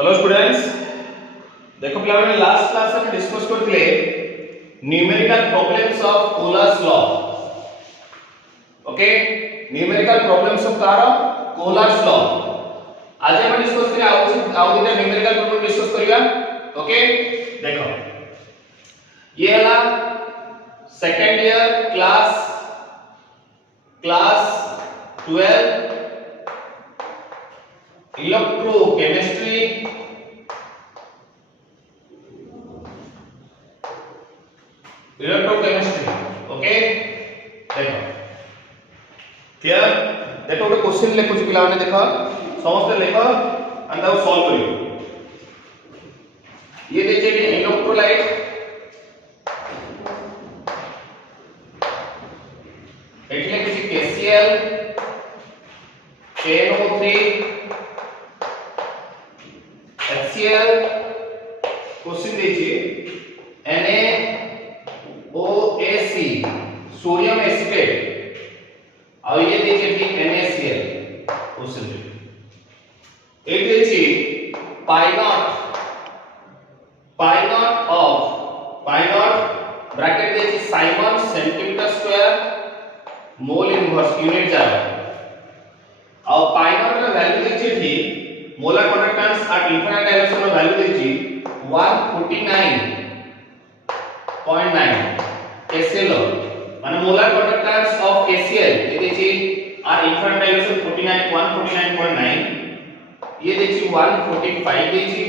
Hello students, देखो पिला मैंने लास्ट क्लास में डिस्कस करथिले numerical problems of Kohlrausch's law. Okay, numerical problems of Kohlrausch's law आज हम डिस्कस करिया आउ दिटा न्यूमेरिकल प्रॉब्लम डिस्कस करिया। ओके, देखो ये हला second year class 12 electrochemistry okay. देखो क्लियर, देखो ଗୋଟେ क्वेश्चन लिखुची पिला माने देखो समस्त लेख एंड ताको सॉल्व करियो। ये देखिए कि इलेक्ट्रोलाइट એટલે કે KCl KNO3 HCl क्वेश्चन देखिए NaOAC सोडियम एसिटेट और ये देखिए कि NaCl क्वेश्चन देखिए एक देखिए पाई नॉट ब्रैकेट देखिए siemens centimetre square mole inverse unit जाए और पाई नॉट का वैल्यू देखिए थी molar conductance at infinite direction में वैल्यू देखिए 149.9 KCl माने मोलर कंडक्टेंस ऑफ KCl ये देखिए एट इनफिनिट डायरेक्शन 149.9 ये देखिए 145 देखिए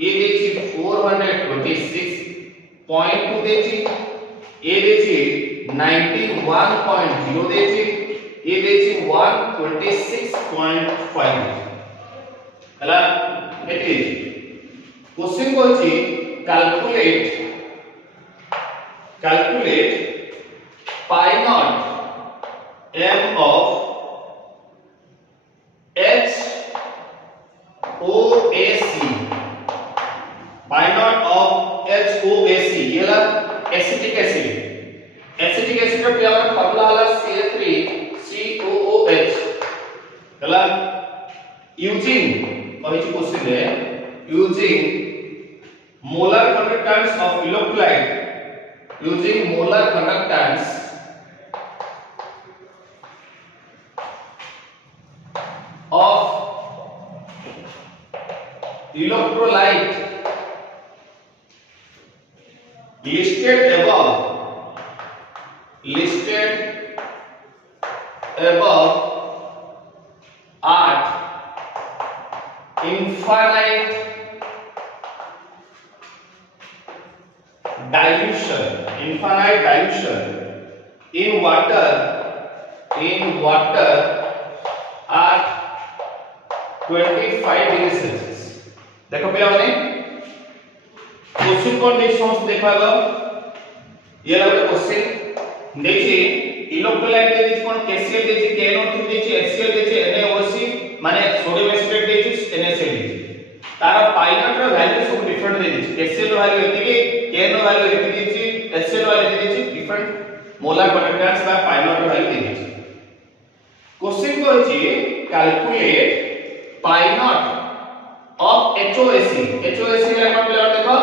ये देखिए 426.2 देखिए ये देखिए 91.0 देखिए ये देखिए 126.5 हला एति क्वेश्चन को अछि calculate pi naught m of HOAC pi naught of HOAC ये ला एसिटिक एसिड का प्योर फॉर्मूला हला CH3COOH हला यूजिंग कहि छि क्वेश्चन है using molar conductance of electrolyte using molar conductance of electrolyte listed above at infinite dilution in water at 25 degree Celsius. देखो पिला माने क्वेश्चन कोन देख समझ देखागा ये वाला क्वेश्चन देखिए electrolyte they this cone KCl देछि KNO3 देछि HCl देछि NaOC माने सोडियम एसिटेट देछि NaCl देछि तारा पाई नॉट रो वैल्यू सब डिफरेंट दे दिछि KCl वैल्यू एति KNO वैल्यू एति देछि HCl वैल्यू एति देछि डिफरेंट मोलर कंडक्टेंस बा पाई नॉट वैल्यू दे दिछि। क्वेश्चन को अछि calculate pi naught of HOAC वाला कौन पिला देखो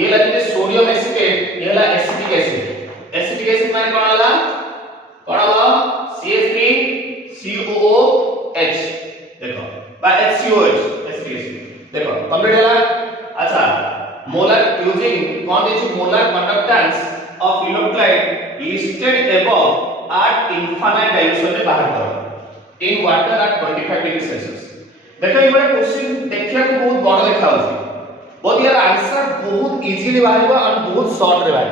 ये लगते सोडियम एसिटेट ये ला एसिटिक एसिड माने कौन होला CH3COOH देखो बा HCOH एसिटिक एसिड देखो कंप्लीट होला। अच्छा मोलर यूजिंग कौन देछि molar conductance of electrolyte listed above at infinite dilution में बाहर करो in water at 25 degree Celsius. देखो ये वाला क्वेश्चन देखिया को बहुत बड़ देखा होछि बहुत यार आंसर बहुत इजीली बाहरबा और बहुत शॉर्ट रे बाहर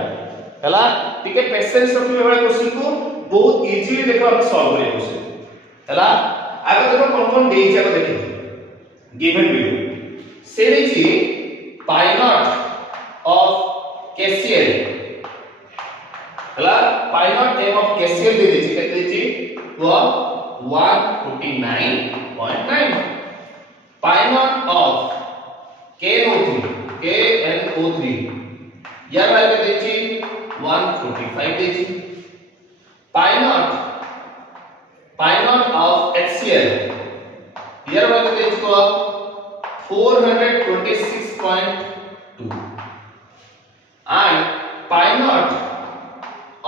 हला टिके पेशेंस रखिबे वाला क्वेश्चन को बहुत इजीली देखो हम सॉल्व करियो क्वेश्चन हला। आगे देखो कौन कौन देछि आगे देखियो गिवन बिलो से देछि पाई नॉट ऑफ KCl हला पाई नॉट m ऑफ KCl दे देछि केते देछि 149.9 पाई नॉट ऑफ KNO3 यार वैल्यू देछि 145 देछि पाई नॉट ऑफ HCl यार वैल्यू देछि को 426.2 and pi naught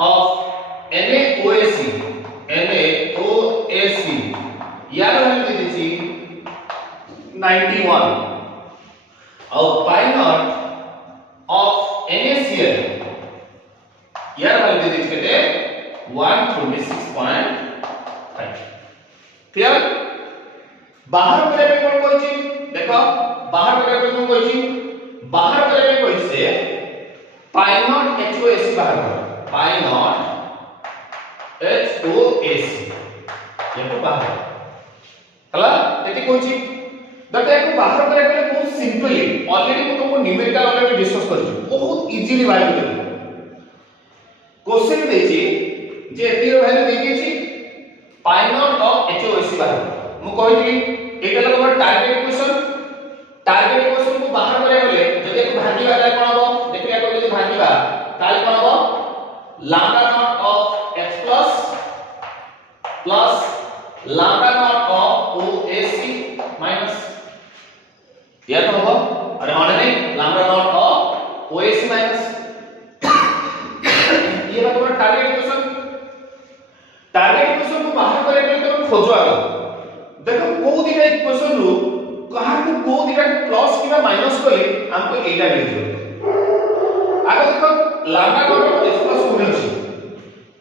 of NaOAC यार वैल्यू दे दीजिए 91 और pi naught of NaCl यार वैल्यू दे दीजिए 126.5 क्लियर। बाहर करे पे कोन कहछि देखो बाहर करे पे कोन कहछि बाहर करे पे कहछि से pi naught HOAC बाहर करो pi naught HOAC ये तो बाहर हला एति कहछि देखो याको बाहर करे पे बहुत सिंपली ऑलरेडी को तुमको न्यूमेरिकल ऑलरेडी डिस्कस कर बहुत इजीली बाहर कर क्वेश्चन देछि जे एति वैल्यू दे दिछि pi naught of HOAC बाहर मु कहिली एटा लगो टारगेट इक्वेशन को बाहर करे बोले जदि को भागिबा ताले कोन हो देखिया को जदि भागिबा ताले कोन हो lambda naught of x plus lambda naught of OAC minus या तो हो अरे माने नहीं lambda naught of OAC minus ये लगो टारगेट इक्वेशन को बाहर करे बोले तो खोजो आगो देखो को दिटा इक्वेशन रु कहा को दिटा प्लस किबा माइनस करले हमको एटा मिल जियो आगे देखो लैम्डा नॉट x प्लस मिल छी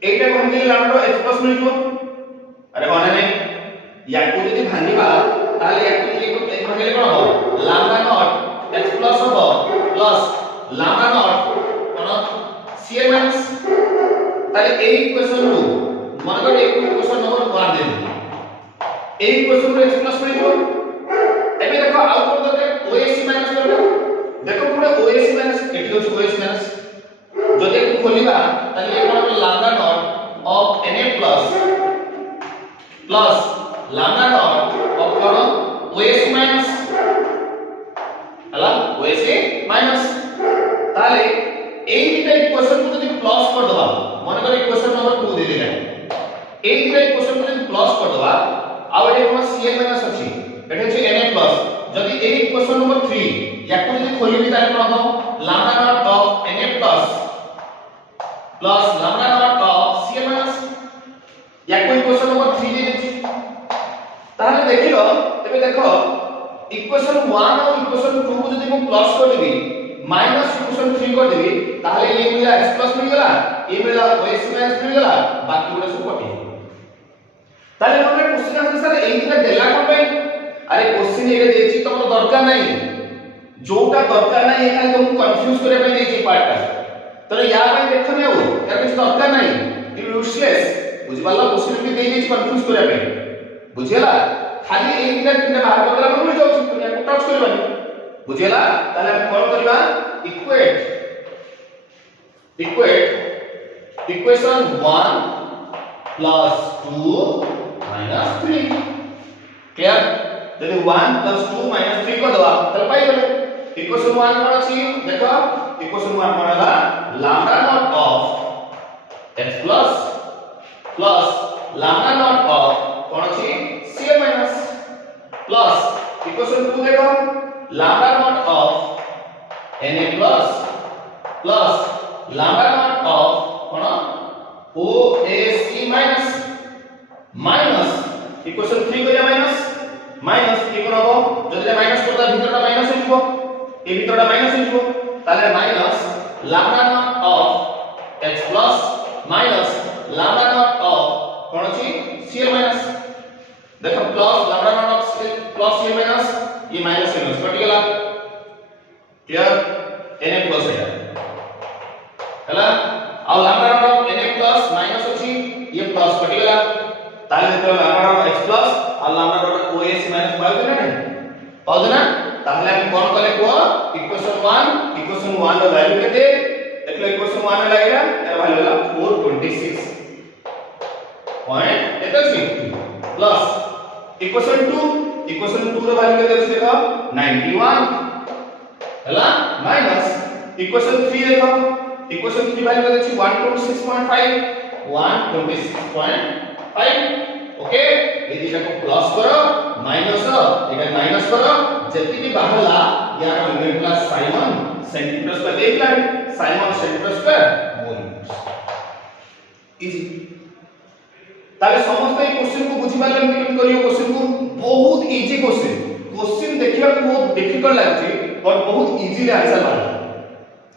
एटा को हम जे लैम्डा x प्लस मिल जियो अरे माने नहीं याको जदी भांगीबा ताले याको जे को एक भागले कोन हो लैम्डा नॉट x प्लस हो plus lambda not cone Cl minus ताले ए इक्वेशन रु मानकर एक इक्वेशन नंबर 1 दे दी ए इक्वेशन रो x प्लस मिल जियो एबे देखो आउटपुट दके OAC माइनस करबो देखो पूरा OAC माइनस एटी होछ OAC माइनस जदि को खोलिबा ताले कोन lambda naught of Na plus lambda naught of कोन OAC माइनस हला OAC माइनस ताले ए दिटा इक्वेशन को जदि प्लस कर दबा माने कर इक्वेशन नंबर 2 दे देला ए दिटा इक्वेशन को जदि प्लस कर दबा आ एटा कोन Cl माइनस अछि एटा छै Na प्लस जदि ए इक्वेशन नंबर 3 याको जदि खोलिबी ताले कोन हो lambda naught of Na plus lambda naught of Cl minus याको इक्वेशन नंबर 3 दे देछि ताले देखिलो तबे देखो इक्वेशन 1 और इक्वेशन 2 को जदि हम प्लस कर देबी माइनस इक्वेशन 3 कर देबी ताले ये मिला x प्लस मिल गला ये मिला OAC माइनस मिल गला बाकी गुडा सब कटि ताले हमरे क्वेश्चन आंसर एई दिना देला कोन पे अरे क्वेश्चन एगे देछि तमरो दरकार नै जोटा दरकार नै एखाने तुमको कंफ्यूज करे पे देछि पार्टटा तो या पे देखो नै हो यार कुछ दरकार नै यूजलेस बुझिबाला क्वेश्चन भी दे देछि कंफ्यूज करे पे बुझियला खाली एई दिना तीनटा बाहर करला मन जाउ छी तो याको टच करबानी बुझियला ताले हम कोन करबा equate equation 1 plus 2 minus 3 clear यदि 1 plus 2 minus 3 को दबा तब पाई गले इक्वेशन 1 कोन अछि देखो इक्वेशन 1 कोन हला lambda naught of x plus lambda naught of कोन अछि Cl minus plus इक्वेशन 2 देखो lambda naught of Na plus lambda naught of cone OAC minus equation 3 को या माइनस की कोन हो जदि माइनस करता भीतरटा माइनस हो जिवो ए भीतरटा माइनस हो जिवो ताले minus lambda naught of x plus minus lambda naught of कोन अछि Cl minus देखो plus lambda naught of Cl plus Cl minus ये माइनस कट गेला क्लियर Na प्लस है हला और lambda naught of Na plus minus अछि ये plus cut गेला ताले देखो lambda naught of x plus और lambda naught of OAC minus पाउ ना ताहले हम कोन करे को इक्वेशन 1 रो वैल्यू केते देखलो इक्वेशन 1 में लागेला यार वैल्यू होला 426.83 प्लस इक्वेशन 2 रो वैल्यू केते अछि देखो 91 हला माइनस इक्वेशन 3 देखो इक्वेशन 3 वैल्यू केते अछि 126.5 126.5 ओके ये दिशा को प्लस करो माइनस एटा माइनस करो जति भी बाहरला यार unit class siemens centimetre square देखला साइमन सेंटीमीटर स्क्वायर मोल इजी ताले समस्त ए क्वेश्चन को बुझी पाले केम करियो क्वेश्चन को बहुत इजी क्वेश्चन देखिबा को बहुत डिफिकल्ट लागछि और बहुत इजीली आंसर मार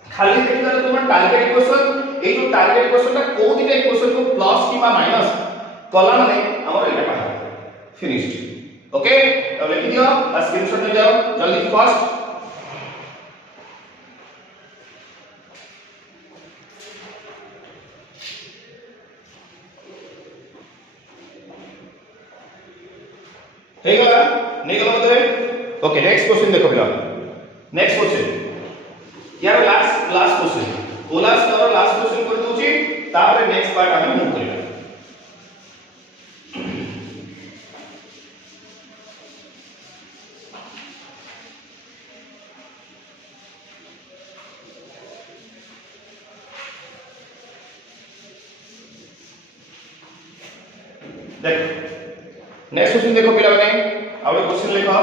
खाली देखिबा तुम टारगेट क्वेश्चन ए जो टारगेट क्वेश्चन ता को दिटा क्वेश्चन को प्लस किबा माइनस कला माने हमर एटा पढ़ा फिनिश्ड ओके अब लिख दियो आ स्क्रीनशॉट ले जाओ जल्दी फर्स्ट हे गला नहीं गला तो ओके नेक्स्ट क्वेश्चन देखो पिला नेक्स्ट क्वेश्चन यार लास्ट क्वेश्चन ओला स्तर लास्ट क्वेश्चन कर दोची तापर नेक्स्ट पार्ट हम मूव करिया देखो नेक्स्ट क्वेश्चन देखो पिला माने आउट क्वेश्चन लिखो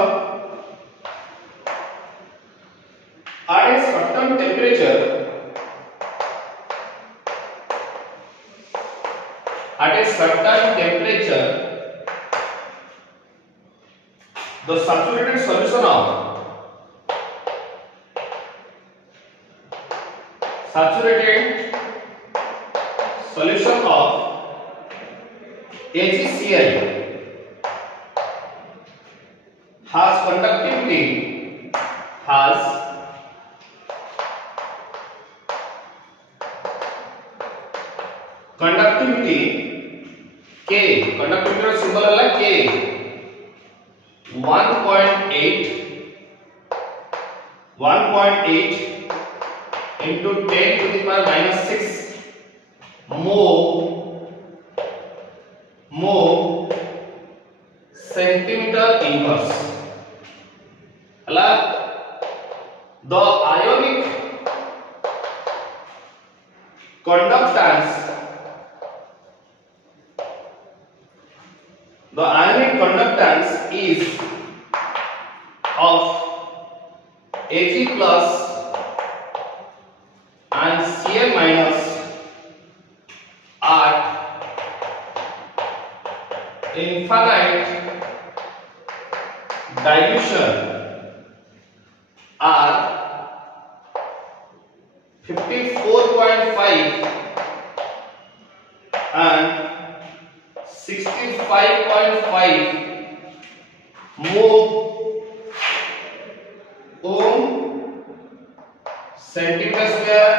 at a certain temperature the saturated solution of AgCl has conductivity K conductivity का सिंबल है K 1.8 into 10 to the power minus 6 mole centimeter inverse अला the ionic conductance is of Ag plus and Cl minus at infinite dilution are 54.5 and 65.5 mole ohm centimeter square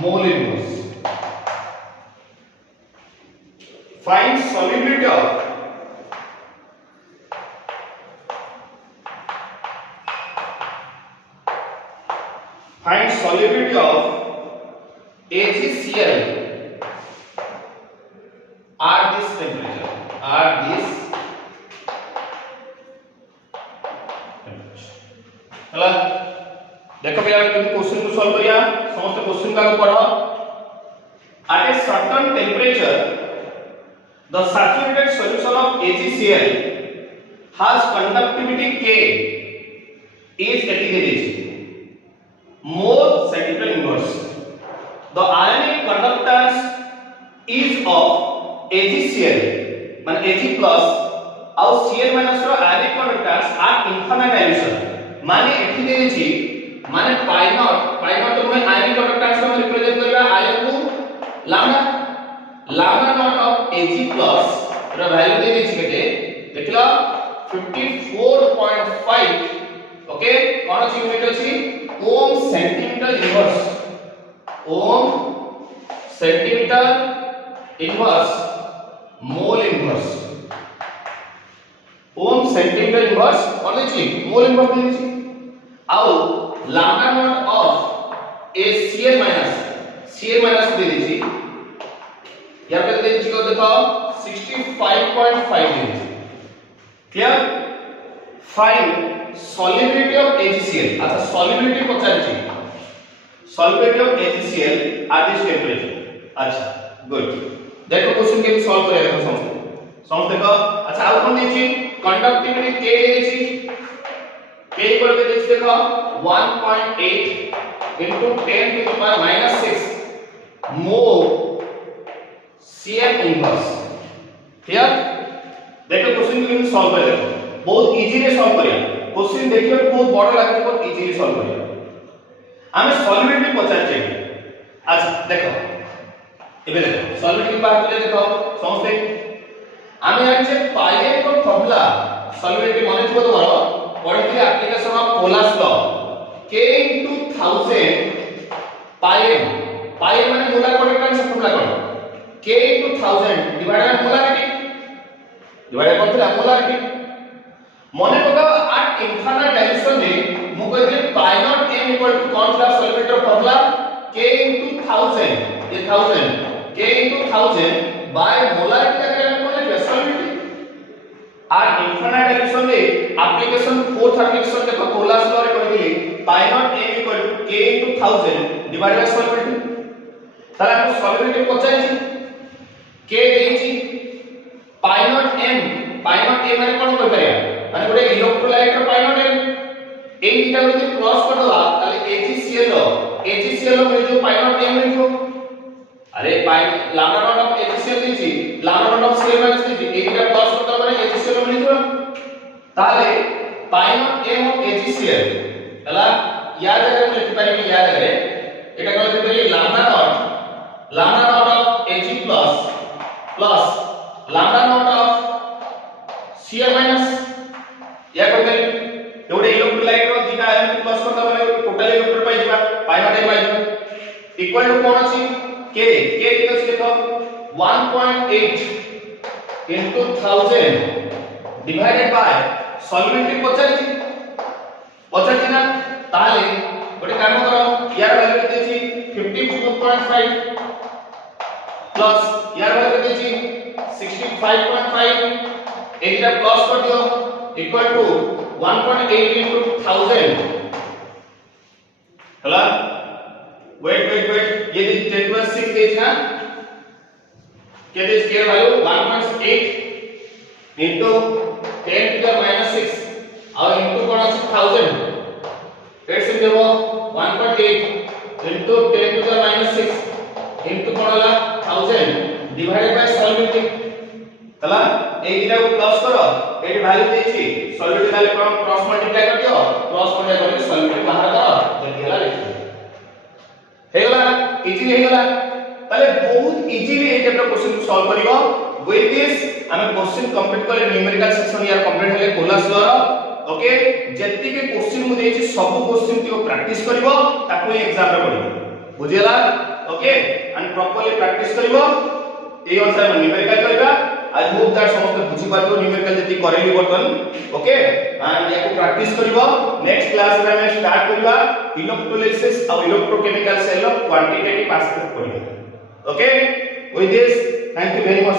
mole inverse. Find solubility of AgCl at this temperature हला देखो पिला तुम question को solve करिया समस्त question का पढ़ो at a certain temperature the saturated solution of AgCl has conductivity K is ethical more centimeter inverse the ionic conductance is of AgCl मान Ag plus और Cl minus row ionic conductance at infinite dilution माने एठी दे छी माने पाई not तो मैं ionic conductance को represent करबा आयन को lambda naught of Ag plus रो वैल्यू दे छी केते देखला 54.5 ओके कोन छी यूनिट अछि ohm centimetre inverse mole inverse ohm centimetre inverse कोन छी मोल इनवर्स दे छी आउ lambda naught of Cl minus दे छी यहां पे दे छी को देखो 65.5 दे छी clear find solubility of AgCl अच्छा solubility पचार छी solubility of AgCl at this temperature अच्छा गुड देखो क्वेश्चन के सॉल्व करिया देखो समस्त देखो अच्छा आउ कोन देछि कंडक्टिविटी के देछि के इक्वल टू देछि देखो 1.8 into 10 to the power -6 mole Cm inverse clear देखो क्वेश्चन के सॉल्व कर देखो बहुत इजी रे सॉल्व करिया क्वेश्चन देखियो बहुत बड़ लागत बहुत इजी रे सॉल्व करिया हमें सॉल्वेंट पचार चाहिए अच्छा देखो एबे देखो सॉल्वेंट बात करे देखो समझते आमे जानिछे पाइलेट को फॉर्मूला सॉल्वेंट माने थो तोमारो पढिथि application of Kohlrausch law k * 1000 पाइम पाइम माने मोलार प्रोडक्ट फॉर्मूला कोन k * 1000 divided by molarity divide करथिला मोलारिटी मने पका एट इनफाइनाइट डायमेंशन रे मु कहले pi naught m equal to कौन सा सॉल्वेंट फॉर्मूला k * 1000 ये 1000 k * 1000 बाय मोलारिटी का हम कोन लिखे सॉल्वेंट एट इनफाइनाइट डायमेंशन रे एप्लीकेशन फोर्थ एप्लीकेशन देखो कोलास लॉ रे कहली pi naught m equal to k * 1000 divide by solvent तारा हम सॉल्वेंट पचाइछि k देछि पाई नॉट m माने कोन कहि परिया माने गोटे इलेक्ट्रोलाइट रो पाई नॉट m ए दिटा যদি क्रॉस कर दवा ताले AgCl में जो पाई नॉट m लिखो अरे pi lambda naught of AgCl दीची lambda naught of Cl minus दीची ए दिटा क्रॉस कर दवा माने AgCl में लिखो ताले pi naught m of AgCl हला या जगह में लिखि पारिबे या जगह एटा कोन लिखि पारिबे lambda naught of Ag plus lambda naught of Cl minus या करबे एवडे इलेक्ट्रोलाइट रो दिटा आयन प्लस करता माने टोटल इलेक्ट्रोन पाइ जिबा पाइ नॉट m पाइ जिबा इक्वल टू कोन अछि k कितो देखो 1.8 into 1000 डिवाइडेड बाय सॉल्वेंट पचाछि ना ताले गोटे काम करो यार वैल्यू देछि 54.5 प्लस यार वैल्यू देछि 65.5 एटा प्लस कर दियो इक्वल टू 1.8 into 1000 हला वेट ये 10 * 6 देछि ना के दिस के वैल्यू 1.8 into 10 to the -6 और into कोन अछि 1000 एट से देबो 1.8 into 10 to the -6 into कोन होला 1000 डिवाइडेड बाय सॉल्वेंट हला ए दिटा को प्लस करो एटी वैल्यू देछि सॉल्वेंट वाले क्रॉस मल्टीप्लाई कर दियो क्रॉस मल्टीप्लाई करके सॉल्वेंट बाहर करो जल्दी हला लिख हेगला इजीली हेगला ताले बहुत इजीली ए टाइप क्वेश्चन सॉल्व करिवो विथ दिस हमें क्वेश्चन कंप्लीट करे न्यूमेरिकल सेक्शन यार कंप्लीट हेले कोलास लॉ ओके जत्ति के क्वेश्चन मु देछि सब क्वेश्चन को प्रैक्टिस करिवो ताको एग्जाम रे पढिवो बुझियला ओके एंड प्रॉपर्ली प्रैक्टिस करिवो ए अनुसार न्यूमेरिकल करबा आई होप दैट समस्त बुझी पाइबो न्यूमेरिकल जति करेली बर्तन ओके एंड याको प्रैक्टिस करिवो नेक्स्ट क्लास रे हम स्टार्ट करबा इलेक्ट्रोलाइसिस और इलेक्ट्रोकेमिकल सेल क्वांटिटेटिव एस्पेक्ट करिवो okay with this thank you very much